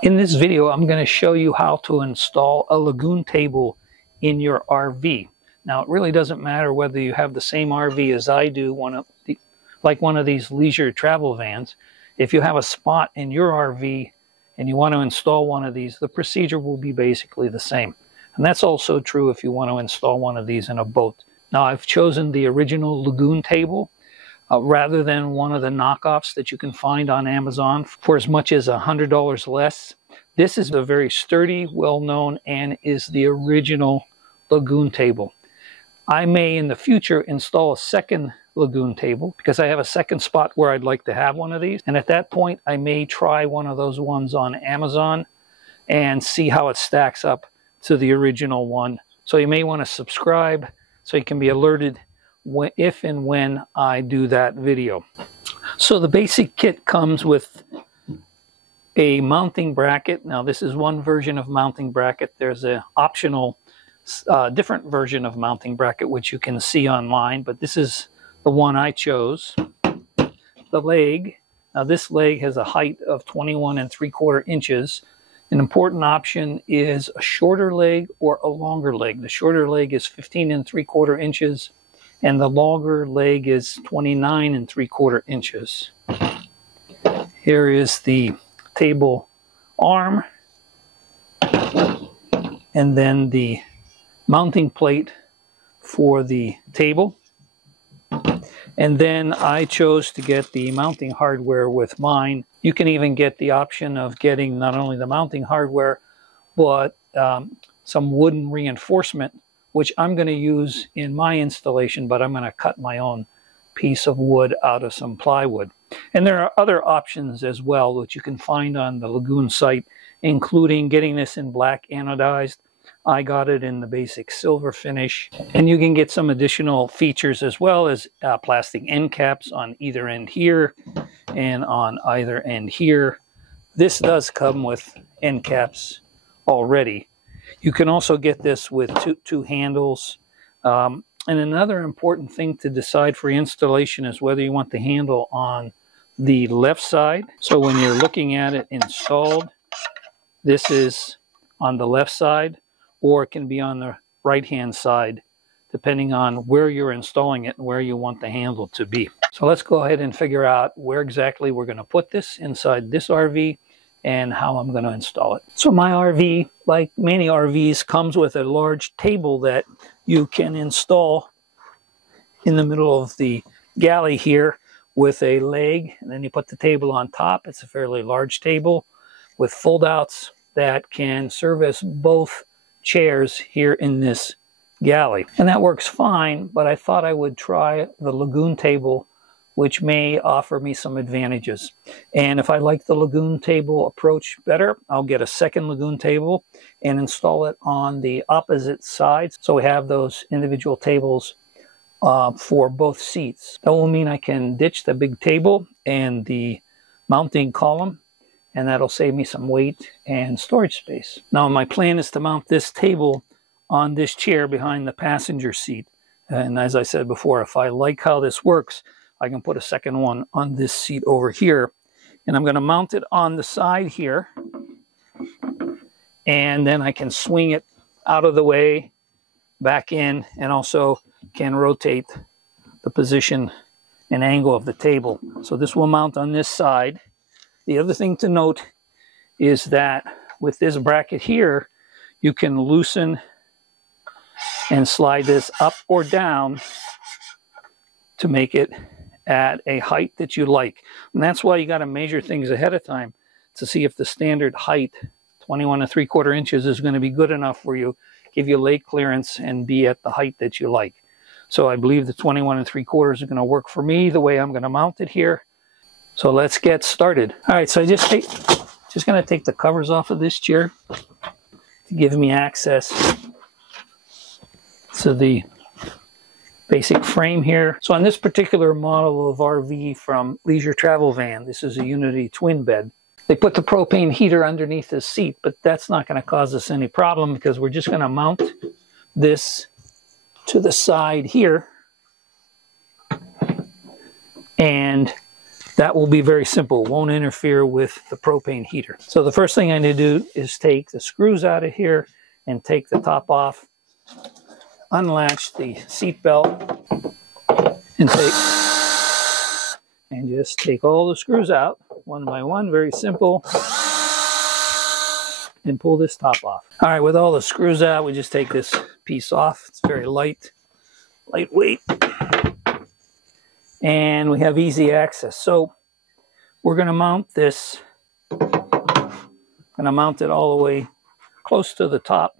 In this video, I'm going to show you how to install a Lagun table in your RV. Now, it really doesn't matter whether you have the same RV as I do, like one of these leisure travel vans. If you have a spot in your RV and you want to install one of these, the procedure will be basically the same. And that's also true if you want to install one of these in a boat. Now, I've chosen the original Lagun table rather than one of the knockoffs that you can find on Amazon for as much as $100 less. This is a very sturdy, well-known, and is the original Lagun table. I may in the future install a second Lagun table because I have a second spot where I'd like to have one of these. And at that point, I may try one of those ones on Amazon and see how it stacks up to the original one. So you may want to subscribe so you can be alerted if and when I do that video. So the basic kit comes with a mounting bracket. Now this is one version of mounting bracket. There's an optional different version of mounting bracket which you can see online, but this is the one I chose. The leg. Now this leg has a height of 21 3/4 inches. An important option is a shorter leg or a longer leg. The shorter leg is 15 3/4 inches. And the longer leg is 29 3/4 inches. Here is the table arm, and then the mounting plate for the table. And then I chose to get the mounting hardware with mine. You can even get the option of getting not only the mounting hardware, but some wooden reinforcement, which I'm going to use in my installation, but I'm going to cut my own piece of wood out of some plywood. And there are other options as well, which you can find on the Lagun site, including getting this in black anodized. I got it in the basic silver finish. And you can get some additional features as well as plastic end caps on either end here and on either end here. This does come with end caps already. You can also get this with two handles. And another important thing to decide for installation is whether you want the handle on the left side. So when you're looking at it installed, this is on the left side, or it can be on the right-hand side, depending on where you're installing it and where you want the handle to be. So let's go ahead and figure out where exactly we're going to put this inside this RV and how I'm going to install it. So my RV, like many RVs, comes with a large table that you can install in the middle of the galley here with a leg, and then you put the table on top. It's a fairly large table with fold-outs that can serve as both chairs here in this galley. And that works fine, but I thought I would try the Lagun table, which may offer me some advantages. And if I like the Lagun table approach better, I'll get a second Lagun table and install it on the opposite sides. So we have those individual tables for both seats. That will mean I can ditch the big table and the mounting column, and that'll save me some weight and storage space. Now my plan is to mount this table on this chair behind the passenger seat. And as I said before, if I like how this works, I can put a second one on this seat over here. And I'm going to mount it on the side here. And then I can swing it out of the way, back in, and also can rotate the position and angle of the table. So this will mount on this side. The other thing to note is that with this bracket here, you can loosen and slide this up or down to make it at a height that you like. And that's why you got to measure things ahead of time to see if the standard height, 21 3/4 inches, is going to be good enough for you, give you leg clearance, and be at the height that you like. So I believe the 21 3/4 is going to work for me the way I'm going to mount it here. So let's get started. All right, so I just going to take the covers off of this chair to give me access to the basic frame here. So on this particular model of RV from Leisure Travel Van, this is a Unity twin bed. They put the propane heater underneath the seat, but that's not going to cause us any problem because we're just going to mount this to the side here. And that will be very simple. It won't interfere with the propane heater. So the first thing I need to do is take the screws out of here and take the top off, unlatch the seat belt, and just take all the screws out one by one, very simple, and pull this top off. All right, with all the screws out, we just take this piece off. It's very lightweight, and we have easy access. So we're going to mount this. I'm going to mount it all the way close to the top,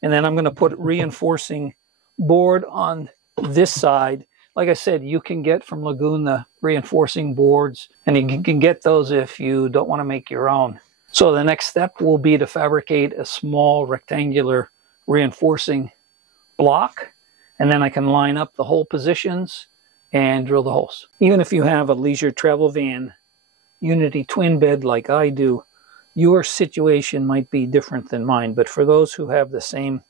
and then I'm going to put reinforcing board on this side. Like I said, you can get from Lagun the reinforcing boards, and you can get those if you don't want to make your own. So the next step will be to fabricate a small rectangular reinforcing block, and then I can line up the hole positions and drill the holes. Even if you have a leisure travel van Unity twin bed like I do, your situation might be different than mine. But for those who have the same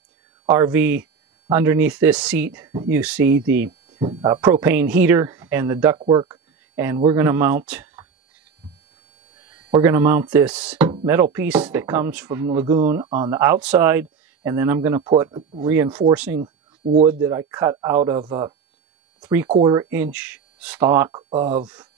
RV, underneath this seat you see the propane heater and the ductwork, and we're going to mount this metal piece that comes from Lagun on the outside, and then I'm going to put reinforcing wood that I cut out of a 3/4 inch stock of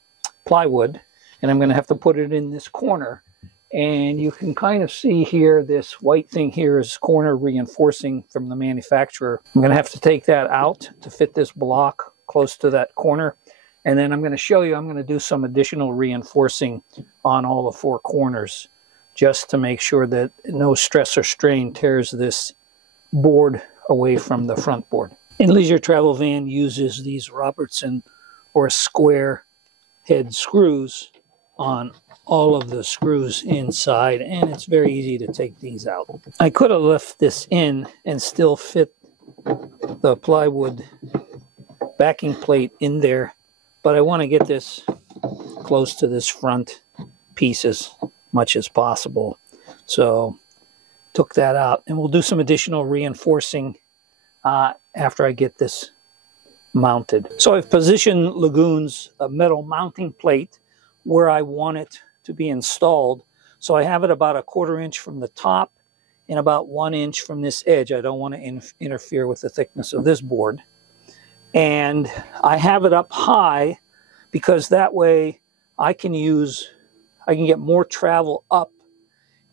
plywood, and I'm going to have to put it in this corner. And you can kind of see here, this white thing here is corner reinforcing from the manufacturer. I'm going to have to take that out to fit this block close to that corner. And then I'm going to show you, I'm going to do some additional reinforcing on all the 4 corners, just to make sure that no stress or strain tears this board away from the front board. And Leisure Travel Van uses these Robertson or square head screws on all of the screws inside, and it's very easy to take these out. I could have left this in and still fit the plywood backing plate in there, but I want to get this close to this front piece as much as possible. So took that out, and we'll do some additional reinforcing after I get this mounted. So I've positioned Lagun's metal mounting plate where I want it to be installed. So I have it about 1/4 inch from the top and about 1 inch from this edge. I don't want to interfere with the thickness of this board. And I have it up high because that way I can get more travel up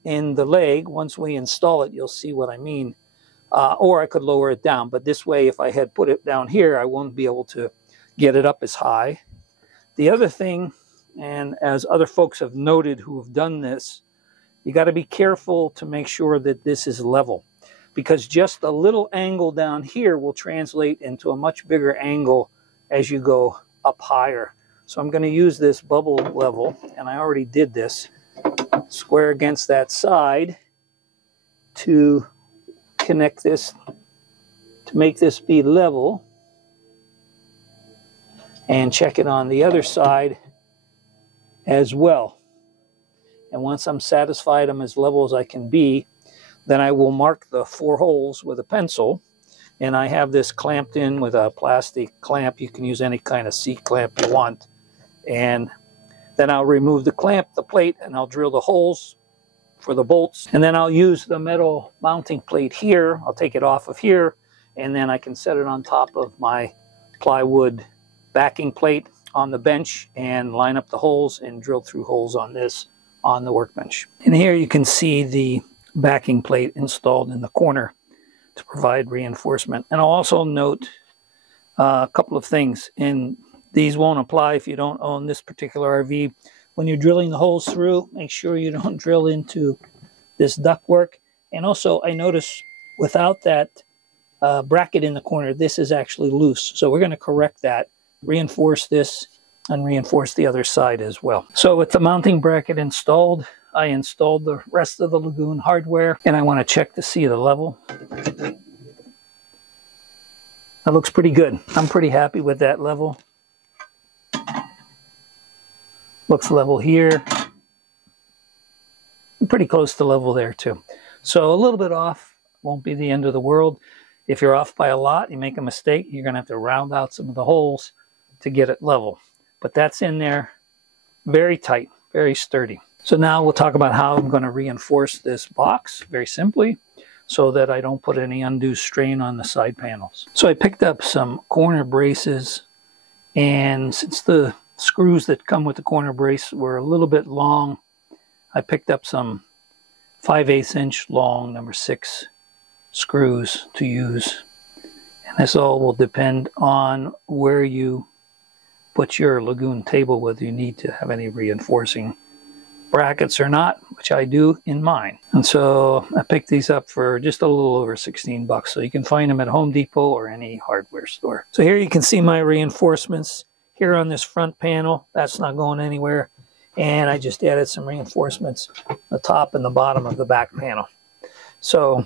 in the leg. Once we install it, you'll see what I mean. Or I could lower it down, but this way, if I had put it down here, I won't be able to get it up as high. The other thing, and as other folks have noted who have done this, you got to be careful to make sure that this is level, because just a little angle down here will translate into a much bigger angle as you go up higher. So I'm going to use this bubble level, and I already did this, square against that side to connect this, to make this be level, and check it on the other side as well. And once I'm satisfied I'm as level as I can be, then I will mark the 4 holes with a pencil. And I have this clamped in with a plastic clamp. You can use any kind of C-clamp you want. And then I'll remove the clamp, the plate, and I'll drill the holes for the bolts. And then I'll use the metal mounting plate here. I'll take it off of here, and then I can set it on top of my plywood backing plate on the bench and line up the holes and drill through holes on this on the workbench. And here you can see the backing plate installed in the corner to provide reinforcement. And I'll also note a couple of things, and these won't apply if you don't own this particular RV. When you're drilling the holes through, make sure you don't drill into this ductwork. And also, I notice without that bracket in the corner, this is actually loose. So we're going to correct that, reinforce this, and reinforce the other side as well. So with the mounting bracket installed, I installed the rest of the Lagun hardware, and I want to check to see the level. That looks pretty good. I'm pretty happy with that level. Looks level here. Pretty close to level there too. So a little bit off won't be the end of the world. If you're off by a lot, you make a mistake, you're going to have to round out some of the holes to get it level. But that's in there. very tight, very sturdy. So now we'll talk about how I'm going to reinforce this box very simply so that I don't put any undue strain on the side panels. So I picked up some corner braces, and since the screws that come with the corner brace were a little bit long, I picked up some 5/8 inch long number 6 screws to use. And this all will depend on where you put your Lagun table, whether you need to have any reinforcing brackets or not, which I do in mine. And so I picked these up for just a little over 16 bucks. So you can find them at Home Depot or any hardware store. So here you can see my reinforcements here on this front panel. That's not going anywhere. And I just added some reinforcements on the top and the bottom of the back panel. So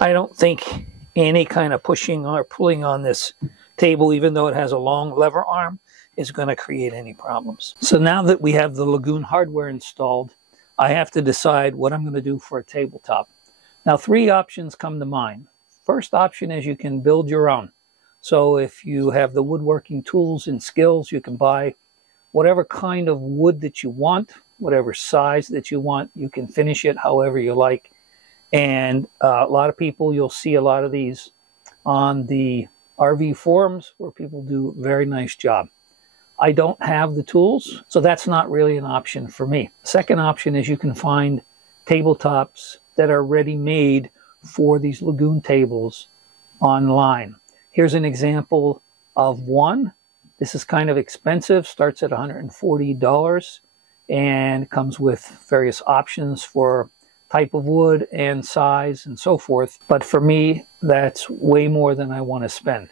I don't think any kind of pushing or pulling on this table, even though it has a long lever arm, is going to create any problems. So now that we have the Lagun hardware installed, I have to decide what I'm going to do for a tabletop. Now, 3 options come to mind. First option is you can build your own. So if you have the woodworking tools and skills, you can buy whatever kind of wood that you want, whatever size that you want. You can finish it however you like. And a lot of people, you'll see a lot of these on the RV forums where people do a very nice job. I don't have the tools, so that's not really an option for me. Second option is you can find tabletops that are ready-made for these Lagun tables online. Here's an example of one. This is kind of expensive, starts at $140 and comes with various options for type of wood and size and so forth. But for me, that's way more than I want to spend.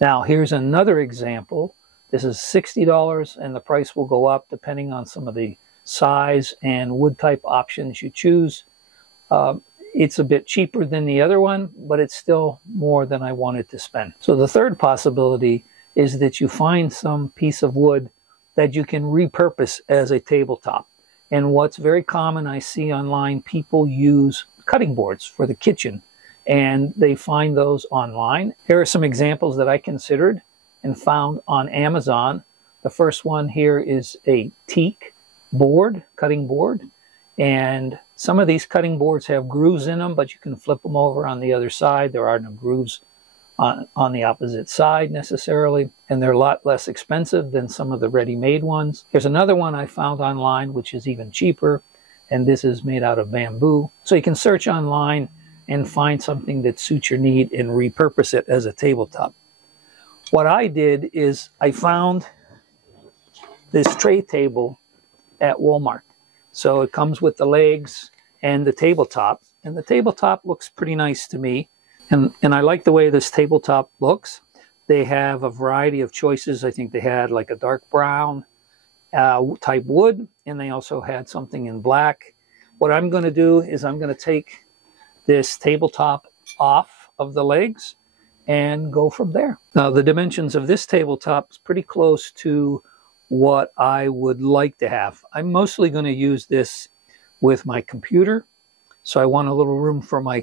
Now, here's another example. This is $60, and the price will go up depending on some of the size and wood type options you choose. It's a bit cheaper than the other one, but it's still more than I wanted to spend. So the third possibility is that you find some piece of wood that you can repurpose as a tabletop. And what's very common, I see online, people use cutting boards for the kitchen, and they find those online. Here are some examples that I considered and found on Amazon. The first one here is a teak board, cutting board. And some of these cutting boards have grooves in them, but you can flip them over on the other side. There are no grooves on the opposite side necessarily, and they're a lot less expensive than some of the ready-made ones. Here's another one I found online, which is even cheaper, and this is made out of bamboo. So you can search online and find something that suits your need and repurpose it as a tabletop. What I did is I found this tray table at Walmart. So it comes with the legs and the tabletop. And the tabletop looks pretty nice to me. And I like the way this tabletop looks. They have a variety of choices. I think they had like a dark brown type wood. And they also had something in black. What I'm going to do is I'm going to take this tabletop off of the legs and go from there. Now, the dimensions of this tabletop is pretty close to what I would like to have. I'm mostly going to use this with my computer. So I want a little room for my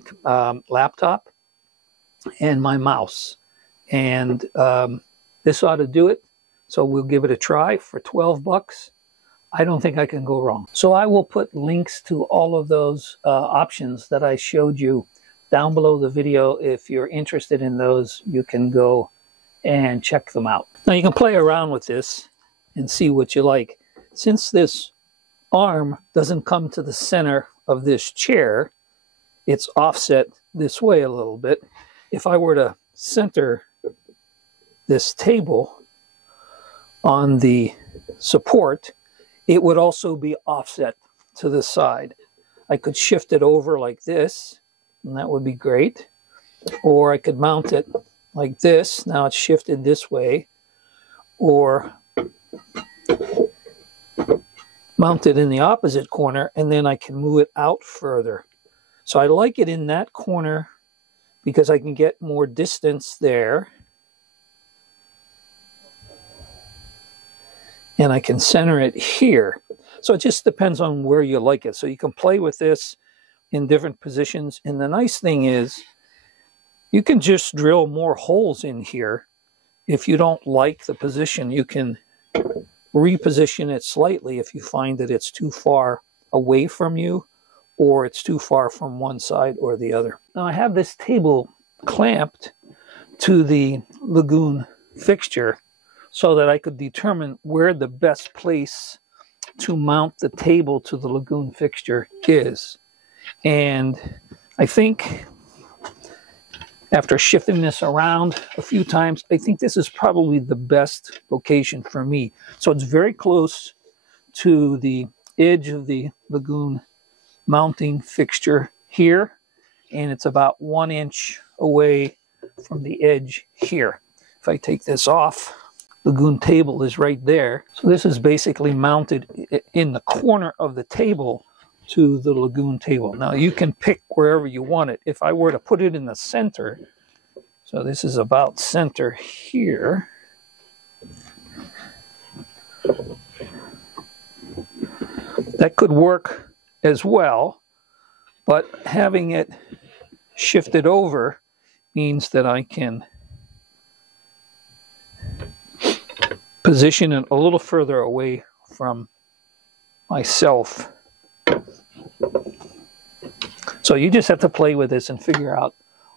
laptop and my mouse. And this ought to do it. So we'll give it a try for 12 bucks. I don't think I can go wrong. So I will put links to all of those options that I showed you down below the video. If you're interested in those, you can go and check them out. Now you can play around with this and see what you like. Since this arm doesn't come to the center of this chair, it's offset this way a little bit. If I were to center this table on the support, it would also be offset to the side. I could shift it over like this, and that would be great. Or I could mount it like this. Now it's shifted this way. Or mount it in the opposite corner, and then I can move it out further. So I like it in that corner because I can get more distance there. And I can center it here. So it just depends on where you like it. So you can play with this in different positions. And the nice thing is you can just drill more holes in here. If you don't like the position, you can reposition it slightly if you find that it's too far away from you or it's too far from one side or the other. Now I have this table clamped to the Lagun fixture so that I could determine where the best place to mount the table to the Lagun fixture is. And I think after shifting this around a few times, I think this is probably the best location for me. So it's very close to the edge of the Lagun mounting fixture here, and it's about 1 inch away from the edge here. If I take this off, Lagun table is right there. So this is basically mounted in the corner of the table to the Lagun table. Now you can pick wherever you want it. If I were to put it in the center, so this is about center here, that could work as well, but having it shifted over means that I can position it a little further away from myself. So you just have to play with this and figure out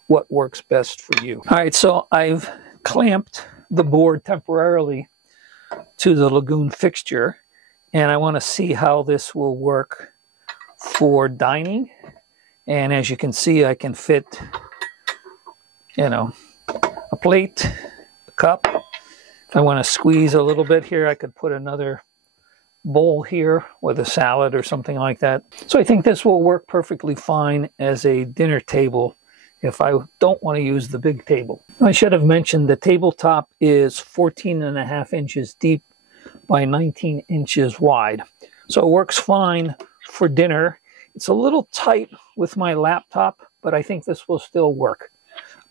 what works best for you. All right, so I've clamped the board temporarily to the Lagun fixture, and I want to see how this will work for dining. And as you can see, I can fit, you know, a plate, a cup. If I want to squeeze a little bit here, I could put another bowl here with a salad or something like that. So I think this will work perfectly fine as a dinner table if I don't want to use the big table. I should have mentioned the tabletop is 14.5 inches deep by 19 inches wide. So it works fine for dinner. It's a little tight with my laptop, but I think this will still work.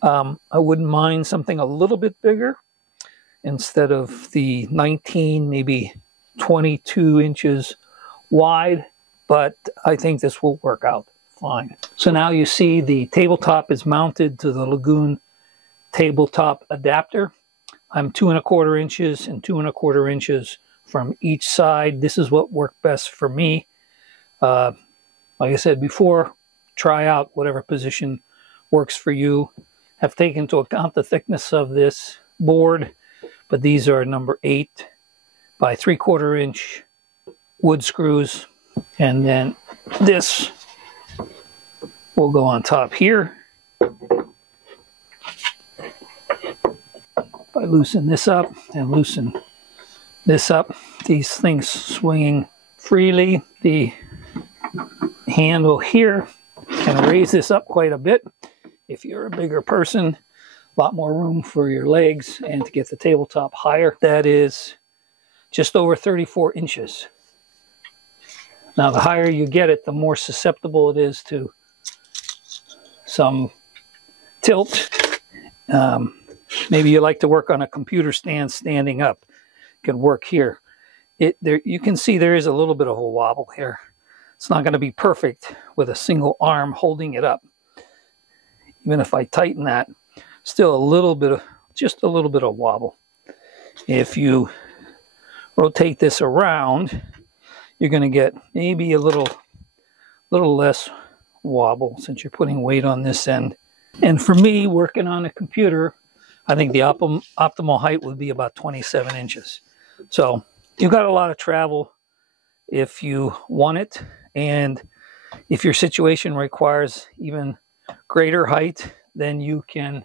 I wouldn't mind something a little bit bigger instead of the 19, maybe 22 inches wide, but I think this will work out fine. So now you see the tabletop is mounted to the Lagun tabletop adapter. I'm 2¼ inches and 2¼ inches from each side. This is what worked best for me. Like I said before, try out whatever position works for you. Have taken into account the thickness of this board, but these are number 8 by 3/4 inch wood screws, and then this will go on top here. If I loosen this up and loosen this up, these things swinging freely. The handle here can raise this up quite a bit. If you're a bigger person, a lot more room for your legs, and to get the tabletop higher, that is just over 34 inches. Now, the higher you get it, the more susceptible it is to some tilt. Maybe you like to work on a computer stand standing up. It can work here. There, you can see there is a little bit of a wobble here. It's not going to be perfect with a single arm holding it up. Even if I tighten that, still a little bit of, just a little bit of wobble. If you rotate this around, you're going to get maybe a little less wobble since you're putting weight on this end. And for me, working on a computer, I think the optimal height would be about 27 inches. So you've got a lot of travel if you want it. And if your situation requires even greater height, then you can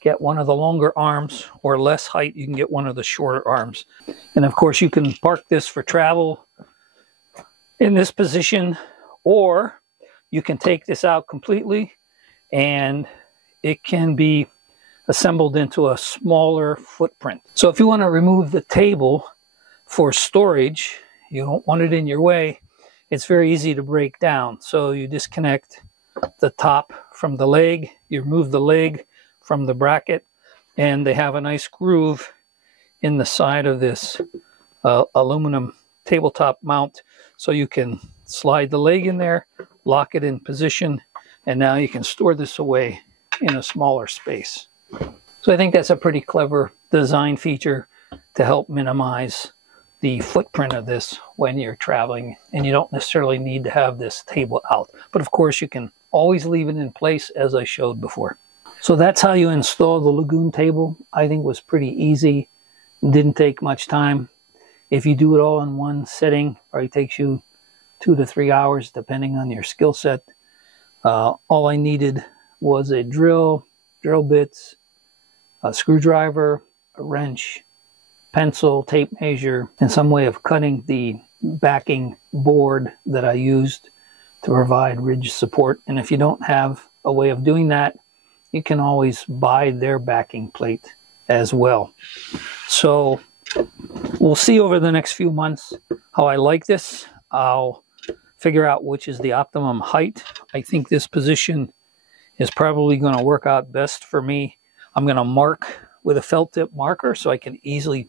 get one of the longer arms, or less height, you can get one of the shorter arms. And of course, you can park this for travel in this position, or you can take this out completely and it can be assembled into a smaller footprint. So if you want to remove the table for storage, you don't want it in your way, it's very easy to break down. So you disconnect the top from the leg, you remove the leg from the bracket, and they have a nice groove in the side of this aluminum tabletop mount. So you can slide the leg in there, lock it in position, and now you can store this away in a smaller space. So I think that's a pretty clever design feature to help minimize the footprint of this when you're traveling, and you don't necessarily need to have this table out. But of course, you can always leave it in place as I showed before. So that's how you install the Lagun table. I think it was pretty easy. Didn't take much time. If you do it all in one sitting, probably takes you 2 to 3 hours depending on your skill set. All I needed was a drill bits, a screwdriver, a wrench, pencil, tape measure, and some way of cutting the backing board that I used to provide ridge support. And if you don't have a way of doing that, you can always buy their backing plate as well. So we'll see over the next few months how I like this. I'll figure out which is the optimum height. I think this position is probably going to work out best for me. I'm going to mark with a felt tip marker so I can easily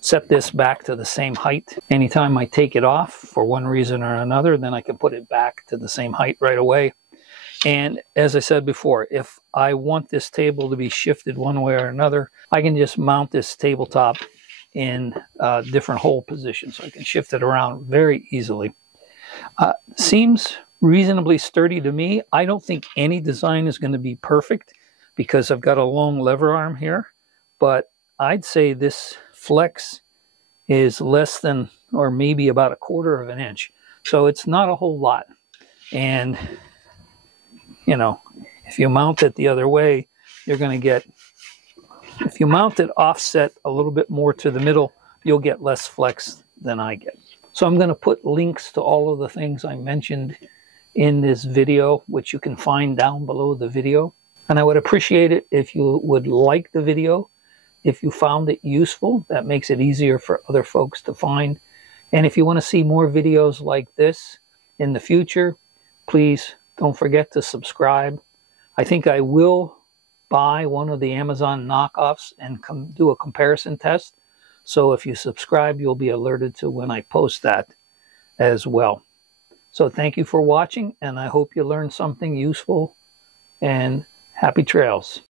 set this back to the same height. Anytime I take it off for one reason or another, then I can put it back to the same height right away. And as I said before, if I want this table to be shifted one way or another, I can just mount this tabletop in different hold positions. So I can shift it around very easily. Seems reasonably sturdy to me. I don't think any design is going to be perfect because I've got a long lever arm here, but I'd say this flex is less than, or maybe about 1/4 of an inch. So it's not a whole lot. And, you know, if you mount it the other way, you're going to get, if you mount it offset a little bit more to the middle, you'll get less flex than I get. So I'm going to put links to all of the things I mentioned in this video, which you can find down below the video. And I would appreciate it if you would like the video. If you found it useful, that makes it easier for other folks to find. And if you want to see more videos like this in the future, please don't forget to subscribe. I think I will buy one of the Amazon knockoffs and do a comparison test. So if you subscribe, you'll be alerted to when I post that as well. So thank you for watching, and I hope you learned something useful, and happy trails.